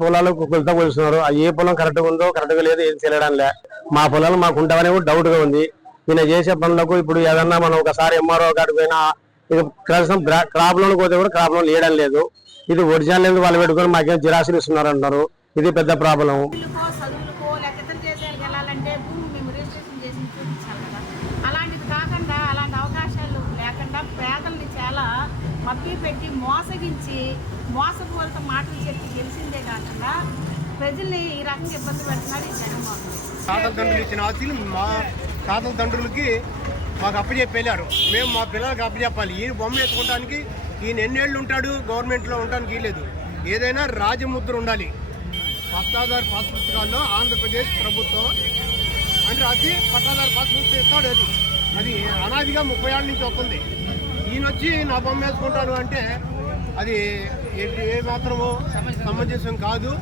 పొలాలు కుక్కలతో పోలుస్తున్నారు. ఏ పొలం కరెక్ట్గా ఉందో కరెక్ట్గా లేదు, ఏం తెలియడం లే. మా పొలాలు మాకు ఉంటామని డౌట్ గా ఉంది. ఈయన చేసే పనులకు ఇప్పుడు ఏదన్నా మనం ఒకసారి ఎంఆర్ఓ కాడికి పోయినా క్రాప్ లోన్ పోతే కూడా క్రాప్ లోన్ వేయడం లేదు. ఇది ఒరిజినల్ వాళ్ళు పెట్టుకొని మాకేం జిరాసులు ఇస్తున్నారు అంటారు. ఇది పెద్ద ప్రాబ్లం. అలాంటిది కాకుండా అలాంటి అవకాశాలు లేకుండా పేదల్ని చాలా మభ్య పెట్టి మోసగించి మోసపూరిత మాటలు చెప్పి గెలిచిందే కాకుండా ప్రజల్ని ఈ రకంగా ఇబ్బంది పెడుతున్నారు ఈ జగన్మోహన్. తాతల తండ్రులు ఇచ్చిన ఆస్తులు మా తాతల తండ్రులకి మాకు అప్పచెప్పి వెళ్ళారు. మేము మా పిల్లలకి అప్పచెప్పాలి. ఈయన బొమ్మ ఎత్తుకోవడానికి ఈయన ఎన్నేళ్ళు ఉంటాడు గవర్నమెంట్లో ఉండడానికి లేదు. ఏదైనా రాజముద్ర ఉండాలి. పట్టాదారు పాస్ పుస్తకాల్లో ఆంధ్రప్రదేశ్ ప్రభుత్వం అంటే అది పట్టాదారు పాస్ పుస్తకం ఇస్తాడు. అది అనాదిగా 30 ఏళ్ళ నుంచి వస్తుంది. ఈయన వచ్చి నా బొమ్మ వేసుకుంటాను అంటే అది ఏ మాత్రమో సమంజసం కాదు.